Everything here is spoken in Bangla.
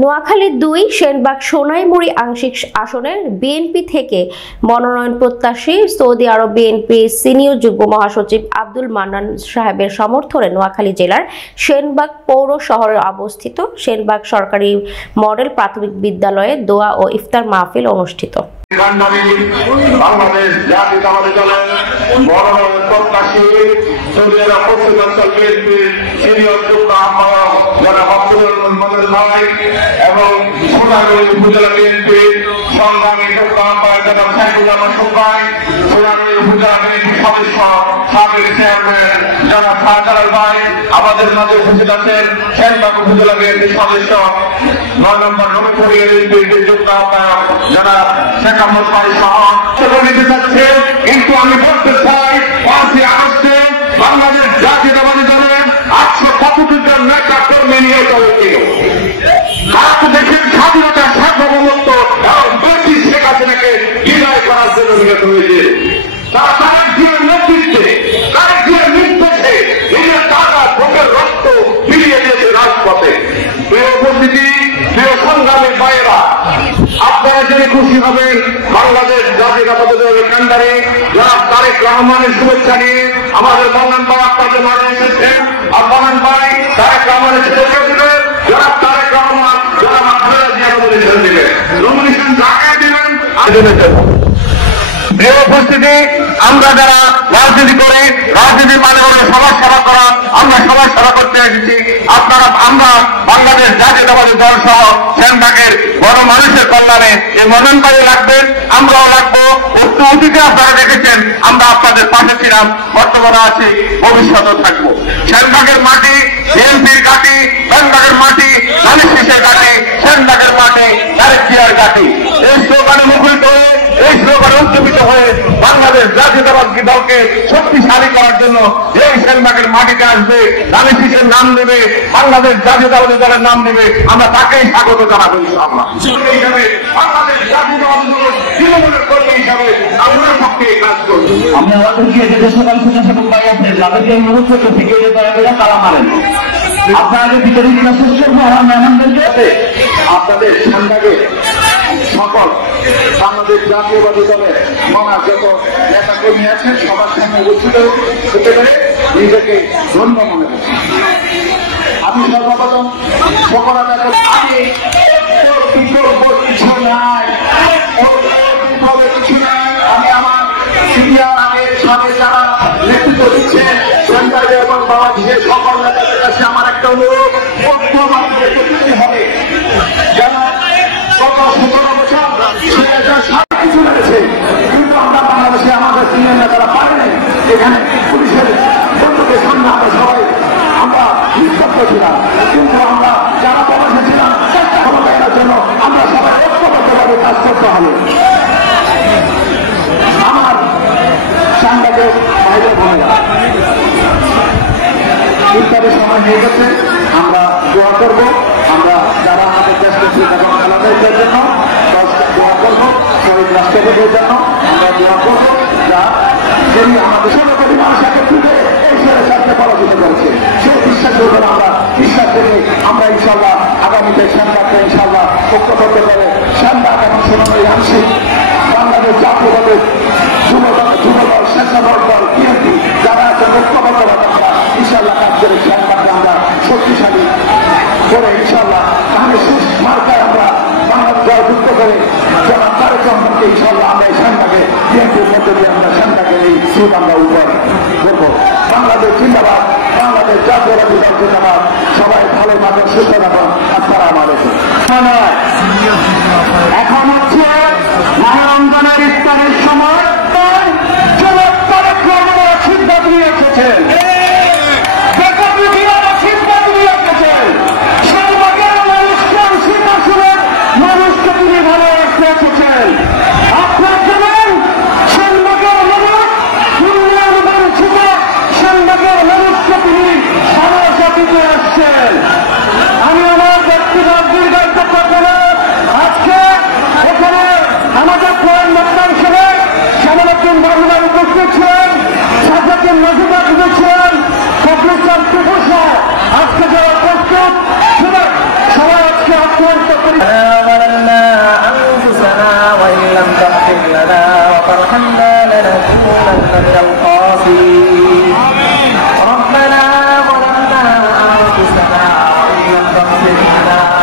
নোয়াখালী ২ সেনবাগ সোনাইমুড়ি আংশিক আসনের বিএনপি থেকে মনোনয়ন প্রত্যাশী সৌদি আরব বিএনপি সিনিয়র যুগ্ম মহাসচিব আব্দুল মান্নান সাহেবের সমর্থনে নোয়াখালী জেলার সেনবাগ পৌর শহরে অবস্থিত সেনবাগ সরকারি মডেল প্রাথমিক বিদ্যালয়ে দোয়া ও ইফতার মাহফিল অনুষ্ঠিত। বাংলাদেশ জাতীয়তাবাদী দলের মনোনয়ন প্রত্যাশী সৌদি আরব পশ্চিমাঞ্চল বিএনপির সিনিয়র যুগ্ম আহ্বায়ক জনাব আব্দুল মান্নান ভাই এবং সোনাইমুড়ি উপজেলা বিএনপির সংগ্রামী যুগ্ম আহ্বায়ক জনাব সাইফুজ্জামান ভাই, সোনাইমুড়ি উপজেলা বিএনপির সদস্য সাবেক চেয়ারম্যান জনাব শাহজালাল ভাই, আমাদের মাঝে উপস্থিত আছেন সেনবাগ উপজেলা বিএনপির সদস্য ৯ নম্বর রবিপুর বিএনপির যুগ্ম আহ্বায়ক জনাব শেখ আহমদ ভাই সহ নিতে যাচ্ছে। কিন্তু আমি বলতে চাই ৫ই আগস্টে বাংলাদেশ জাতীয়তাবাদী দলের ৮৭৫ জন নেতা কর্মী নিহত হয়েছিল। ভারত দেশের স্বাধীনতা সার্বভৌমত্ব এবং ব্রিটিশ শেখ হাসিনাকে বিদায় করার জন্য নিহত হয়েছে। তারা তারেক জিয়ার নেতৃত্বে, তারেক জিয়ার নির্দেশে নিজের টাকা ভোগের রক্ত ফিরিয়ে দিয়েছে রাজপথে। প্রিয় উপস্থিতি, প্রিয় সংগ্রামী ভাইয়েরা, আপনারা জেনে খুশি হবেন বাংলাদেশ জাতীয়তাবাদী দলের কান্ডারি জনাব তারেক রহমানের শুভেচ্ছা নিয়ে আমাদের মান্নান ভাই আপনাদের মাঝে এসেছেন। আর মান্নান ভাই তারেক রহমানের শুভেচ্ছা দিলেন, জনাব তারেক রহমান জনাব আব্দুল জিয়া নমিনেশন দিলেন, নমিনেশন জায়গায় দিলেন। প্রিয় উপস্থিতি, আমরা যারা রাজনীতি করি, রাজনীতি মানে হলো সবার সেবা করা, আমরা সবার সেবা করতে এসেছি। আমরা বাংলাদেশ জাতীয়তাবাদী দল সহ সেনবাগের বড় মানুষের কল্যাণে এই মনোনয়ন রাখবেন, আমরাও রাখবো। অতীতে আপনারা দেখেছেন আমরা আপনাদের পাশে ছিলাম, বর্তমানে আছি, ভবিষ্যতেও থাকবো। সেনবাগের মাটি বিএনপির ঘাঁটি, সেনবাগের মাটি ধানের শীষের ঘাঁটি, সেনবাগের মাটি তারেক জিয়ার ঘাঁটি। এই স্লোগানে মুখরিত হয়ে, এই স্লোগানে উজ্জীবিত হয়ে বাংলাদেশ জাতীয়তাবাদী দলকে শক্তিশালী করার জন্য এই সেনবাগের মাটিতে আসবে, ধানের শীষের নাম নেবে, বাংলাদেশ জাতীয়তাবাদী দলের নাম নেবে, আমরা তাকেই স্বাগত জানাবো। হিসাবে বাংলাদেশ জাতীয়তাবাদী দলের তৃণমূলের কর্মী হিসাবে আমরা পক্ষে কাজ করব। আপনি আমাদেরকে যে সকাল সেবক ভাই আছে যাদেরকে এই মুহূর্তে থেকে যেতে তারা মারেন, আপনাদের ভিতরে শেষ করবো মেহমানদেরকে। আপনাদের সেনবাগে সকল বাংলাদেশ জাতীয়বাদী দলের মনা যত নেতা কর্মী আছেন সবার সামনে উপস্থিত হতে পেরে নিজেকে ধন্য মনে করছি। আমি সর্বপ্রথম সকল আমি কিছু নাই, কিছু নাই। আমি আমার সিনিয়র আগের সাথে যারা নেতৃত্ব দিচ্ছে সেন্টারে এবং বাবা দিয়ে সকল নেতাদের কাছে আমার একটা অনুরোধ, হবে যেন গত ১৭ বছর কিছু রয়েছে, কিন্তু আমরা বাংলাদেশে আমাদের সিনিয়র নেতারা পারেনি। এখানে পুলিশের বন্ধুদের সামনে আমরা সবাই আমরা নিষ্পক্ষ ছিলাম, কিন্তু আমরা যারা প্রবাসে ছিলাম চেষ্টা করবো এটার জন্য আমরা সবাই ঐক্যবদ্ধভাবে কাজ করতে হবে। আমার সাংবাদিক বাইরে বলে ইত্যাদির সময় হয়ে গেছে, আমরা দোয়া করব। আমরা যারা আমাদের দেশ এবং খেলাধুলার জন্য দোয়া করবো, শহীদ রাষ্ট্রপতির জন্য আমরা দোয়া করবো, যা যিনি আমাদের সর্বকটি মানুষকে তুলে এই ছেলে সাথে পরাজিত করেছে। সেই বিশ্বাস করবো, আমরা বিশ্বাস করি আমরা ইনশাল্লাহ আগামীতে সেনবাগকে ইনশাল্লাহ ঐক্যবদ্ধ করে সেনবাগ এবং সোনামুড়ি আংশিক বাংলাদেশ জাতীয়তাবাদী যুবদল স্বেচ্ছাসেবক দল বিএনপি যারা আছেন ঐক্যবদ্ধভাবে আমরা ইনশাল্লাহ কাজ করে সেনবাগকে আমরা শক্তিশালী করে ইনশাল্লাহ তাহলে শেষ মার্কায় আমরা বাংলাদেশ যুক্ত করে জনাব তারেক রহমানকে ইনশাল্লাহ আমরা এই সেনবাগে বিএনপির মধ্যে দিয়ে আমরা সেনবাগের এই সিট আমরা উপর করবো। বাংলাদেশ জিন্দাবাদ, বাংলাদেশ জাতীয়তাবাদী দল জিন্দাবাদ। সবাই ভালো থাকুন, সুস্থ থাকুন। আসসালামু আলাইকুম। এখন হচ্ছে রমজানের ইফতারের সময় সিদ্ধান্ত নিয়ে এসেছেন, মানুষকে তিনি ভালো রাখতে এসেছেন। আপনার জানেন সেনবাগের মানুষ উন্নয়ন বঞ্চিত, সেনবাগের মানুষকে তিনি ভালোবাসা দিতে আসছেন। আমি আমার ব্যক্তিগত দীর্ঘায়িত করবো না। আজকে এখানে আমাদের প্রধান বক্তা হিসেবে শ্যামলউদ্দিন বাবুলার উপস্থিত ছিলেন, সাজাদ্দিন মজুমদার ছিলেন, ফখরুল ইসলাম টুকু সহ আজকে যারা উপস্থিত সবাই আজকে আপনার ظلمنا أنفسنا وإن لم تغفر لنا وترحمنا لنكونن من الخاسرين ربنا ظلمنا أنفسنا وإن لم تغفر لنا